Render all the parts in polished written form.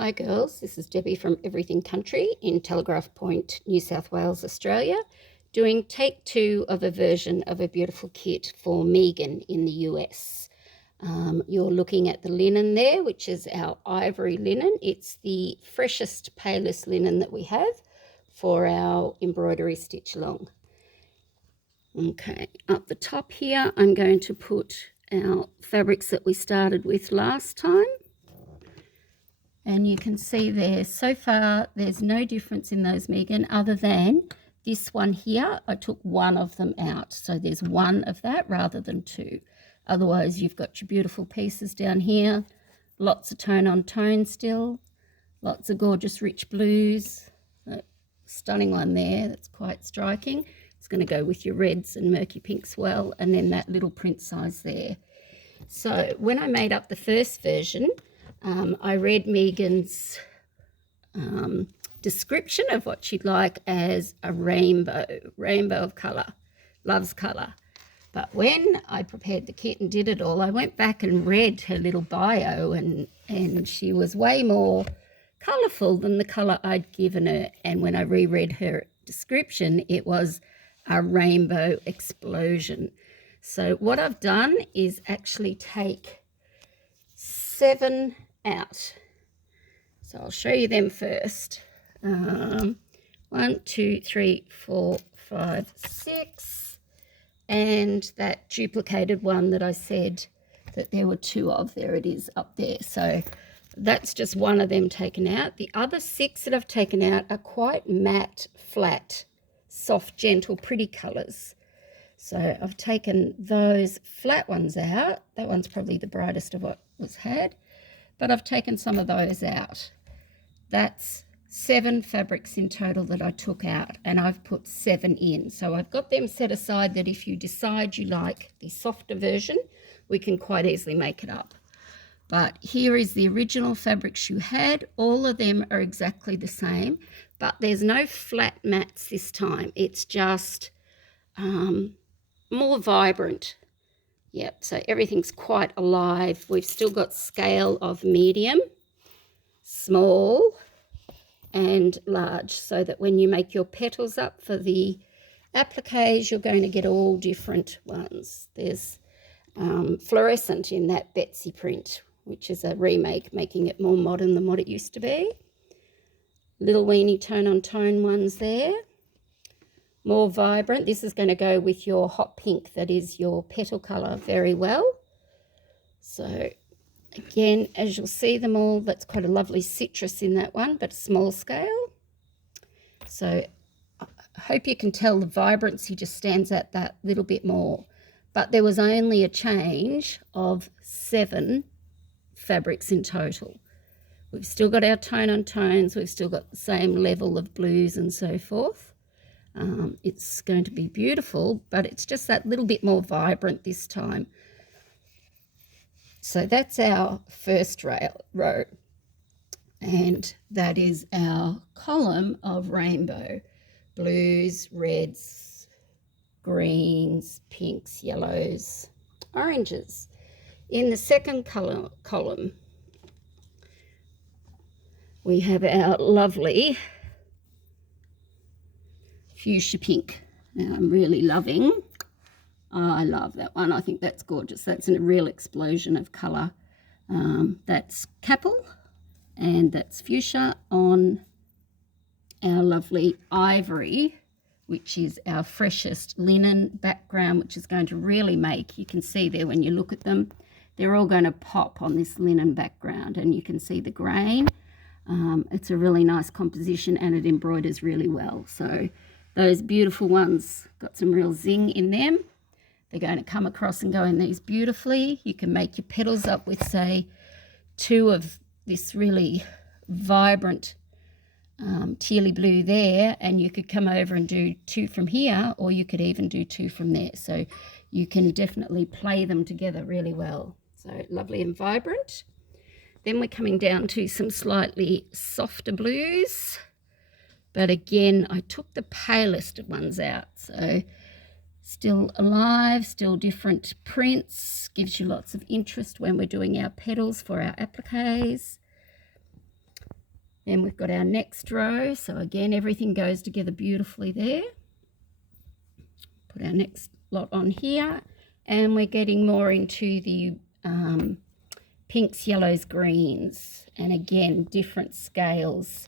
Hi girls, this is Debbie from Everything Country in Telegraph Point, New South Wales, Australia, doing take 2 of a version of a beautiful kit for Megan in the US. You're looking at the linen there, which is our ivory linen. It's the freshest, palest linen that we have for our embroidery stitch along. Okay, up the top here, I'm going to put our fabrics that we started with last time. And you can see there, so far, there's no difference in those, Megan, other than this one here. I took one of them out. So there's one of that rather than two. Otherwise, you've got your beautiful pieces down here. Lots of tone on tone still. Lots of gorgeous rich blues. Stunning one there. That's quite striking. It's going to go with your reds and murky pinks well. And then that little print size there. So when I made up the first version, I read Megan's description of what she'd like as a rainbow of colour, loves colour. But when I prepared the kit and did it all, I went back and read her little bio, and she was way more colourful than the colour I'd given her. And when I reread her description, it was a rainbow explosion. So what I've done is actually take 7 out. So I'll show you them first. 1, 2, 3, 4, 5, 6, and that duplicated one that I said that there were 2 of. There it is up there. So that's just one of them taken out. The other 6 that I've taken out are quite matte, flat, soft, gentle, pretty colours. So I've taken those flat ones out. That one's probably the brightest of what was had, but I've taken some of those out. That's 7 fabrics in total that I took out, and I've put 7 in. So I've got them set aside that if you decide you like the softer version, we can quite easily make it up. But here is the original fabrics you had. All of them are exactly the same, but there's no flat mats this time. It's just more vibrant. Yep, so everything's quite alive. We've still got scale of medium, small, and large, so that when you make your petals up for the appliques, you're going to get all different ones. There's fluorescent in that Betsy print, which is a remake, making it more modern than what it used to be. Little weeny tone on tone ones there. More vibrant. This is going to go with your hot pink, that is your petal colour, very well. So again, as you'll see them all, that's quite a lovely citrus in that one, but small scale. So I hope you can tell the vibrancy just stands out that little bit more. But there was only a change of 7 fabrics in total. We've still got our tone on tones. We've still got the same level of blues and so forth. It's going to be beautiful, but it's just that little bit more vibrant this time. So that's our first row, and that is our column of rainbow. Blues, reds, greens, pinks, yellows, oranges. In the second column, we have our lovely fuchsia pink. Now I'm really loving. I love that one. I think that's gorgeous. That's a real explosion of colour. That's Capel, and that's fuchsia on our lovely ivory, which is our freshest linen background, which is going to really make, you can see there when you look at them, they're all going to pop on this linen background, and you can see the grain. It's a really nice composition, and it embroiders really well. So those beautiful ones got some real zing in them. They're going to come across and go in these beautifully. You can make your petals up with, say, 2 of this really vibrant tealy blue there, and you could come over and do 2 from here, or you could even do 2 from there. So you can definitely play them together really well. So lovely and vibrant. Then we're coming down to some slightly softer blues. But again, I took the palest ones out. So still alive, still different prints, gives you lots of interest when we're doing our petals for our appliques. Then we've got our next row. So again, everything goes together beautifully there. Put our next lot on here, and we're getting more into the pinks, yellows, greens, and again, different scales.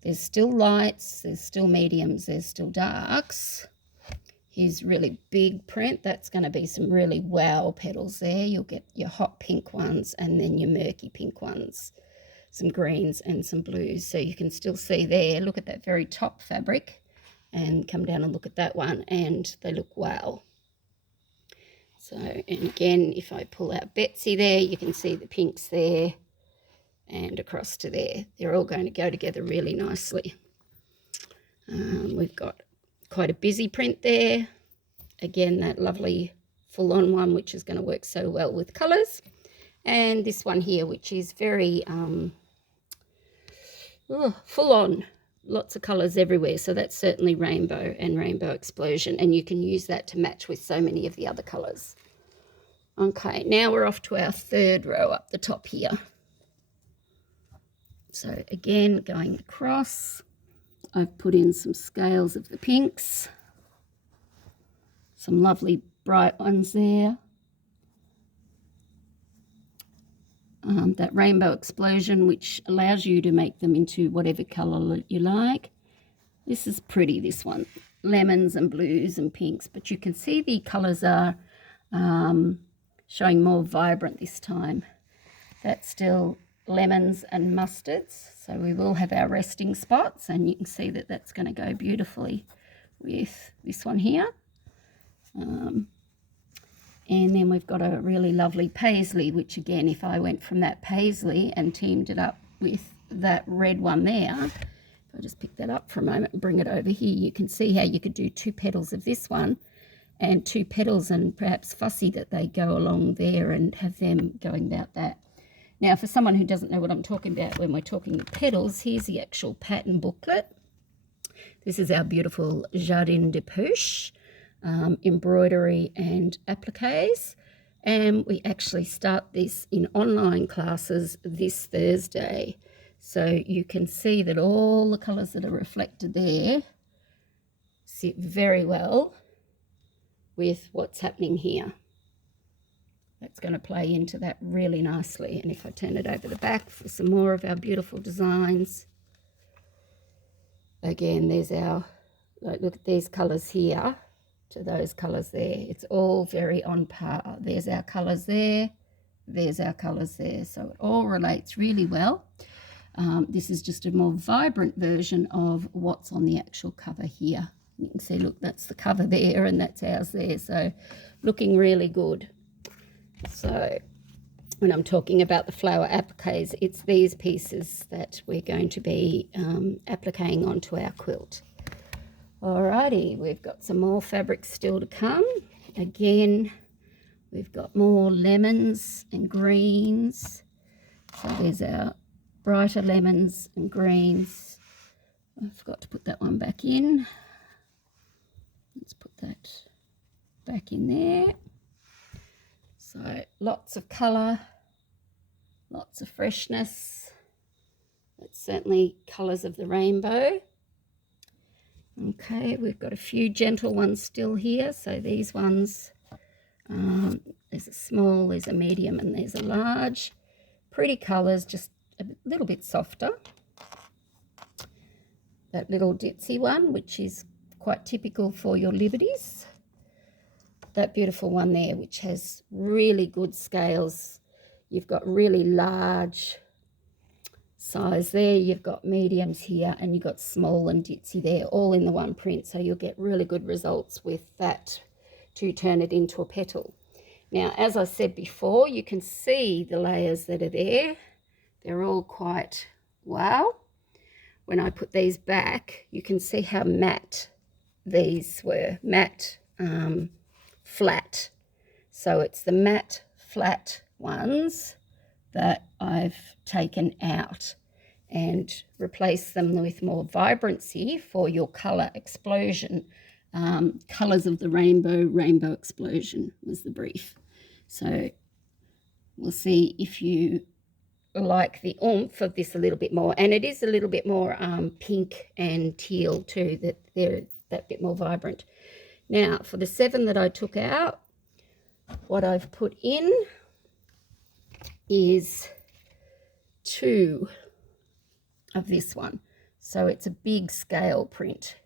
There's still lights, there's still mediums, there's still darks. Here's really big print. That's going to be some really wow petals there. You'll get your hot pink ones and then your murky pink ones, some greens and some blues. So you can still see there, look at that very top fabric and come down and look at that one, and they look wow. So, and again, if I pull out Betsy there, you can see the pinks there and across to there. They're all going to go together really nicely. We've got quite a busy print there. Again, that lovely full-on one, which is going to work so well with colours. And this one here, which is very full-on, lots of colours everywhere. So that's certainly rainbow and rainbow explosion. And you can use that to match with so many of the other colours. Okay, now we're off to our third row up the top here. So again, going across, I've put in some scales of the pinks, some lovely bright ones there. That rainbow explosion, which allows you to make them into whatever colour you like. This is pretty, this one. Lemons and blues and pinks, but you can see the colours are showing more vibrant this time. That's still lemons and mustards, so we will have our resting spots, and you can see that that's going to go beautifully with this one here. And then we've got a really lovely paisley, which again, if I went from that paisley and teamed it up with that red one there, if I just pick that up for a moment and bring it over here, you can see how you could do 2 petals of this one and 2 petals and perhaps fussy that they go along there and have them going about that. Now, for someone who doesn't know what I'm talking about when we're talking petals, here's the actual pattern booklet. This is our beautiful Jardin de Poche, embroidery and appliques. And we actually start this in online classes this Thursday. So you can see that all the colours that are reflected there sit very well with what's happening here. That's going to play into that really nicely. And if I turn it over the back for some more of our beautiful designs. Again, there's our, look at these colours here to those colours there. It's all very on par. There's our colours there. There's our colours there. So it all relates really well. This is just a more vibrant version of what's on the actual cover here. You can see, look, that's the cover there and that's ours there. So looking really good. So when I'm talking about the flower appliques, it's these pieces that we're going to be appliquing onto our quilt. Alrighty, we've got some more fabrics still to come. Again, we've got more lemons and greens. So there's our brighter lemons and greens. I forgot to put that one back in. Let's put that back in there. So lots of colour, lots of freshness. That's certainly colours of the rainbow. Okay, we've got a few gentle ones still here. So these ones, there's a small, there's a medium, and there's a large. Pretty colours, just a little bit softer. That little ditzy one, which is quite typical for your liberties. That beautiful one there, which has really good scales. You've got really large size there, you've got mediums here, and you've got small and ditzy there, all in the one print. So you'll get really good results with that to turn it into a petal. Now, as I said before, you can see the layers that are there. They're all quite wow. When I put these back, you can see how matte these were, matte, flat. So it's the matte flat ones that I've taken out and replaced them with more vibrancy for your colour explosion. Colours of the rainbow, rainbow explosion was the brief. So we'll see if you like the oomph of this a little bit more, and it is a little bit more pink and teal too, that they're that bit more vibrant. Now for the 7 that I took out, what I've put in is 2 of this one, so it's a big scale print,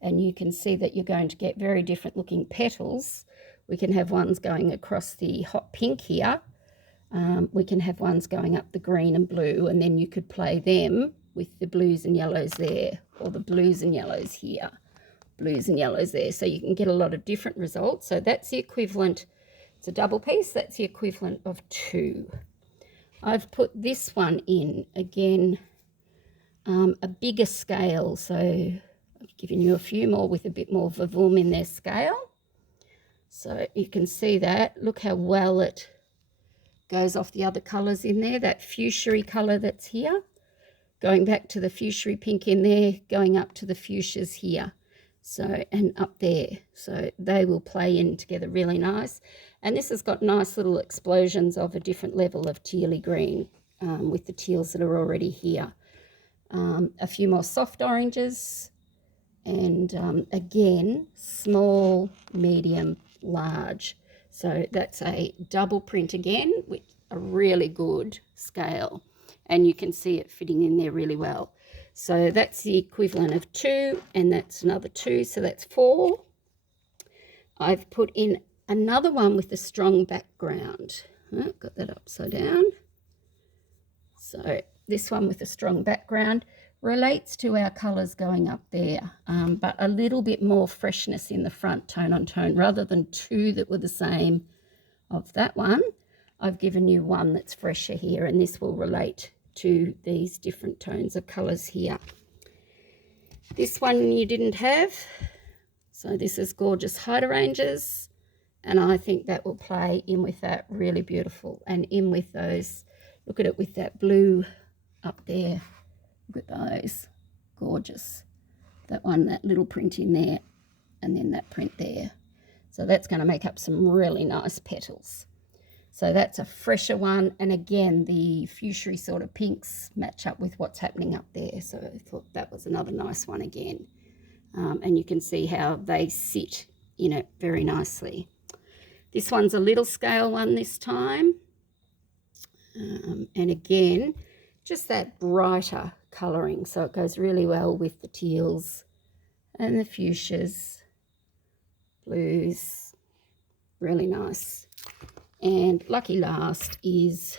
and you can see that you're going to get very different looking petals. We can have ones going across the hot pink here. We can have ones going up the green and blue, and then you could play them with the blues and yellows there, or the blues and yellows here, blues and yellows there. So you can get a lot of different results. So that's the equivalent, it's a double piece, that's the equivalent of 2. I've put this one in, again, a bigger scale. So I've given you a few more with a bit more vavoom in their scale. So you can see that. Look how well it goes off the other colours in there, that fuchsia colour that's here, going back to the fuchsia pink in there, going up to the fuchsias here, so, and up there. So they will play in together really nice. And this has got nice little explosions of a different level of tealy green with the teals that are already here. A few more soft oranges, and again, small, medium, large. So that's a double print again with a really good scale, and you can see it fitting in there really well. So that's the equivalent of 2, and that's another 2, so that's 4. I've put in another one with a strong background. Oh, got that upside down. So this one with a strong background relates to our colours going up there, but a little bit more freshness in the front, tone on tone, rather than 2 that were the same of that one. I've given you one that's fresher here, and this will relate to these different tones of colours here. This one you didn't have, so this is Gorgeous Hydrangeas, and I think that will play in with that really beautiful, and in with those, look at it with that blue up there. Look at those, gorgeous. That one, that little print in there, and then that print there. So that's going to make up some really nice petals. So that's a fresher one, and again, the fuchsia sort of pinks match up with what's happening up there. So I thought that was another nice one again. And you can see how they sit in it very nicely. This one's a little scale one this time. And again, just that brighter colouring, so it goes really well with the teals and the fuchsias, blues, really nice. And lucky last is,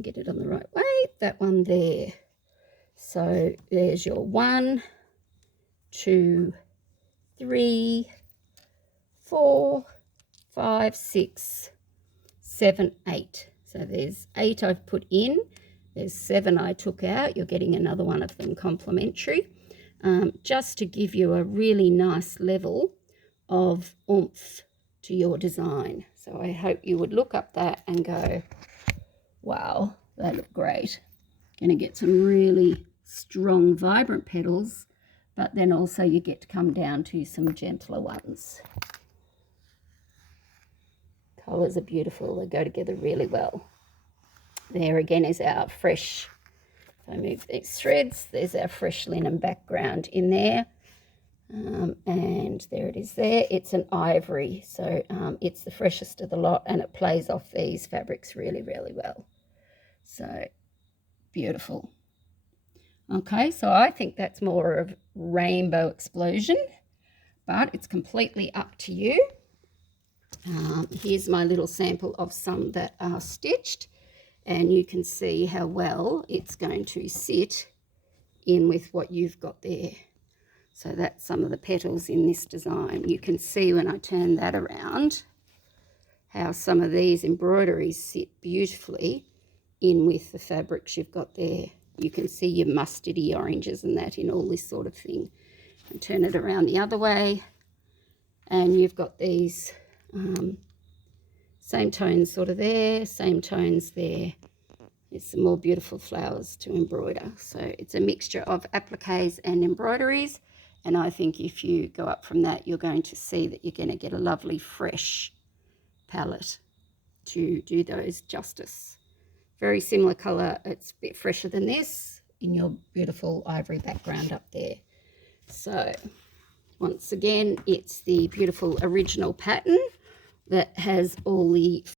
get it on the right way, that one there. So there's your 1, 2, 3, 4, 5, 6, 7, 8. So there's 8 I've put in, there's 7 I took out. You're getting another one of them complimentary, just to give you a really nice level of oomph to your design. So I hope you would look up that and go, wow, they look great. Going to get some really strong, vibrant petals, but then also you get to come down to some gentler ones. Colours are beautiful, they go together really well. There again is our fresh, if I move these threads, there's our fresh linen background in there. And there it is there. It's an ivory, so it's the freshest of the lot, and it plays off these fabrics really, really well. So beautiful. Okay, so I think that's more of rainbow explosion, but it's completely up to you. Here's my little sample of some that are stitched, and you can see how well it's going to sit in with what you've got there. So that's some of the petals in this design. You can see when I turn that around how some of these embroideries sit beautifully in with the fabrics you've got there. You can see your mustardy oranges and that in all this sort of thing. And turn it around the other way, and you've got these same tones sort of there, same tones there. There's some more beautiful flowers to embroider. So it's a mixture of appliques and embroideries. And I think if you go up from that, you're going to see that you're going to get a lovely fresh palette to do those justice. very similar colour. It's a bit fresher than this in your beautiful ivory background up there. So once again, it's the beautiful original pattern that has all the